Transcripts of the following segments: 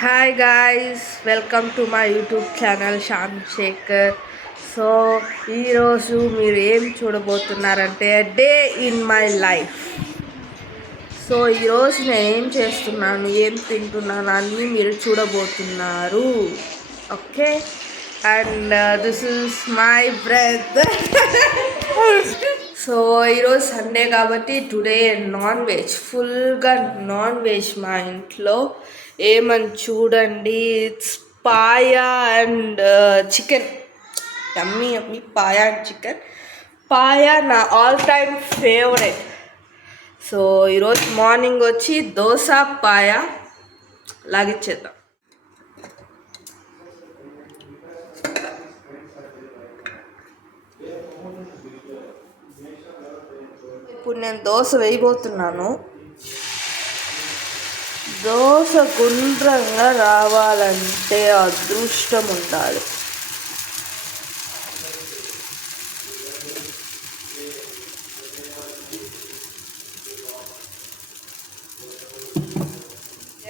Hi guys, welcome to my YouTube channel Shyam Shekhar. So ఈరోజు మీరు ఏం చూడబోతున్నారంటే day in my life. So ఈరోజు నేను ఏం చేస్తున్నాను, ఏం తింటున్నాను అన్నీ మీరు చూడబోతున్నారు. Okay, and this is my brother. So ఈరోజు సండే కాబట్టి టుడే నాన్ వెజ్, ఫుల్గా నాన్ వెజ్ మా ఇంట్లో. ఏమని చూడండి, it's paya and chicken. Yummy yummy paya and chicken. Paya నా ఆల్ టైమ్ ఫేవరెట్. సో ఈరోజు మార్నింగ్ వచ్చి దోశ పాయా లాగిచ్చేద్దాం. ఇప్పుడు నేను దోశ వేయబోతున్నాను. దోశ గుండ్రంగా రావాలంటే అదృష్టం ఉండాలి.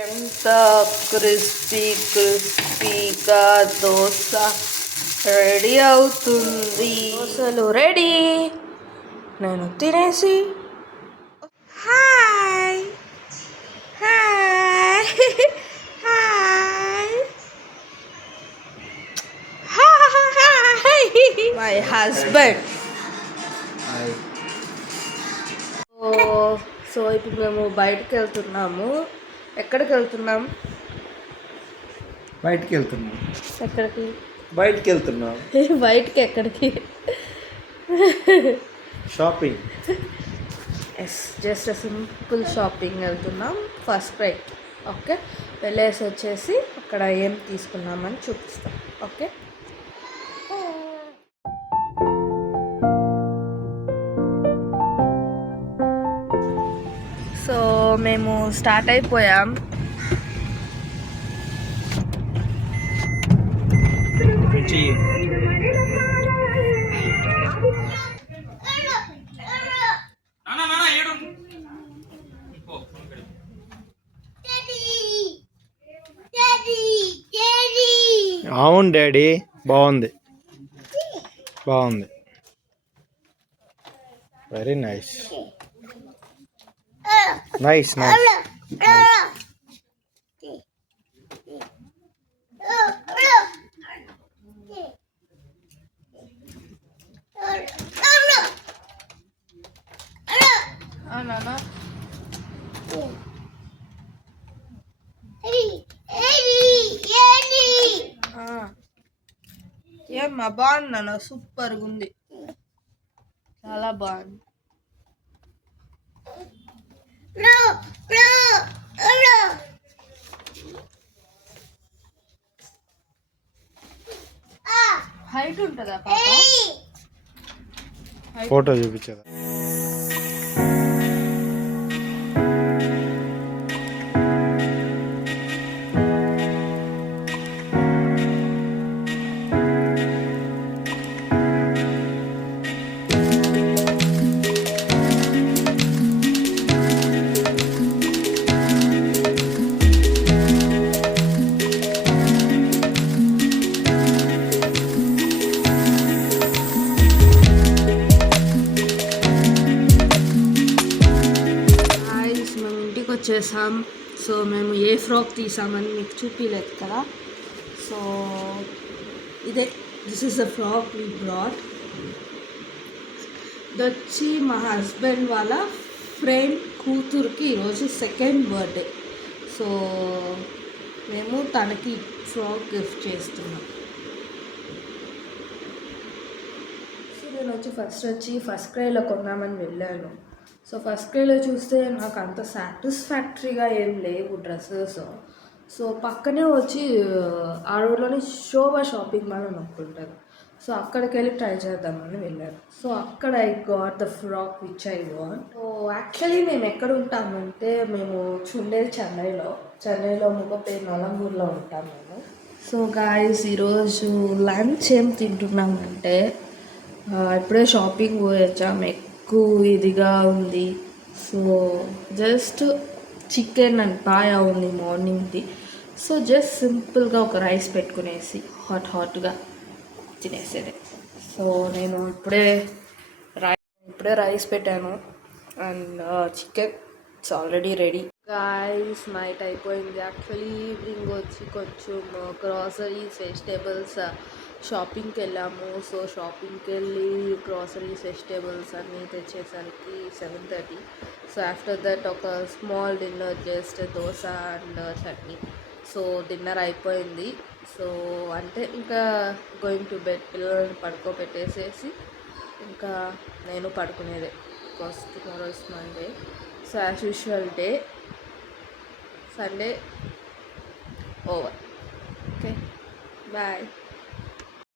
ఎంత క్రిస్పీగా దోశ రెడీ అవుతుంది. దోశలు రెడీ, నేను తినేసి hi hi hi hi my husband. So ఇప్పుడు మేము బయటకు వెళ్తున్నాము. ఎక్కడికి వెళ్తున్నాం? బయటికి వెళ్తున్నాం. ఎక్కడికి? బయటికి వెళ్తున్నాం. బయటికి ఎక్కడికి? Shopping. Yes, just simple shopping వెళ్తున్నాం. First right. ఓకే, వెళ్ళేసి వచ్చేసి అక్కడ ఏం తీసుకున్నామని చూపిస్తాం. ఓకే, సో మేము స్టార్ట్ అయిపోయాం. అవును డాడీ, బాగుంది బాగుంది, వెరీ నైస్ నైస్ నైస్. ఏమ్మా, బాగుందన్న, సూపర్గా ఉంది, చాలా బాగుంది. హైట్ ఉంటుందా పాప? ఫోటో చూపించదా? వచ్చేసాం. సో మేము ఏ ఫ్రాక్ తీసామని మీకు చూపించలేదు కదా. సో ఇదే, this is the frock we brought. ఇది వచ్చి మా హస్బెండ్ వాళ్ళ ఫ్రెండ్ కూతురుకి ఈరోజు సెకండ్ బర్త్డే. సో మేము తనకి ఫ్రాక్ గిఫ్ట్ చేస్తున్నాం. సో నేను ఫస్ట్ క్రైలో కొన్నామని వెళ్ళాను. సో ఫస్ట్ క్రైలో చూస్తే నాకు అంత సాటిస్ఫాక్టరీగా ఏం లేవు డ్రెస్సెస్. సో పక్కనే వచ్చి ఆ రోడ్లోనే శోభా షాపింగ్ మాల్ అని అనుకుంటారు. సో అక్కడికి వెళ్ళి ట్రై చేద్దామని వెళ్ళాను. సో అక్కడ I got the frock which I want. So actually మేము ఎక్కడ ఉంటామంటే, మేము ఉండేది చెన్నైలో ముగపేరు నలంగూరులో ఉంటాం మేము. సో గాయస్, ఈరోజు లంచ్ ఏం తింటున్నామంటే, ఇప్పుడే షాపింగ్ పోయొచ్చాము. ఎక్కువ ఇదిగా ఉంది. So just chicken and paya ఉంది మార్నింగ్ది. సో జస్ట్ సింపుల్గా ఒక రైస్ పెట్టుకునేసి హాట్గా తినేసేది. సో నేను ఇప్పుడే రైస్ పెట్టాను and chicken it's already ready. Guys night అయిపోయింది. యాక్చువల్లీ ఈవినింగ్ వచ్చి కొంచెం గ్రాసరీస్ వెజిటేబుల్స్ షాపింగ్కి వెళ్ళాము. సో షాపింగ్కి వెళ్ళి గ్రాసరీస్ వెజిటేబుల్స్ అన్నీ తెచ్చేసరికి 7:30. సో ఆఫ్టర్ దట్ ఒక small dinner, just dosa and chutney. So dinner అయిపోయింది. సో అంటే ఇంకా గోయింగ్ టు బెడ్, పిల్లల్ని పడుకోబెట్టేసేసి ఇంకా నేను పడుకునేదే. Because tomorrow is Monday. So as usual day, Sunday over. Okay, bye.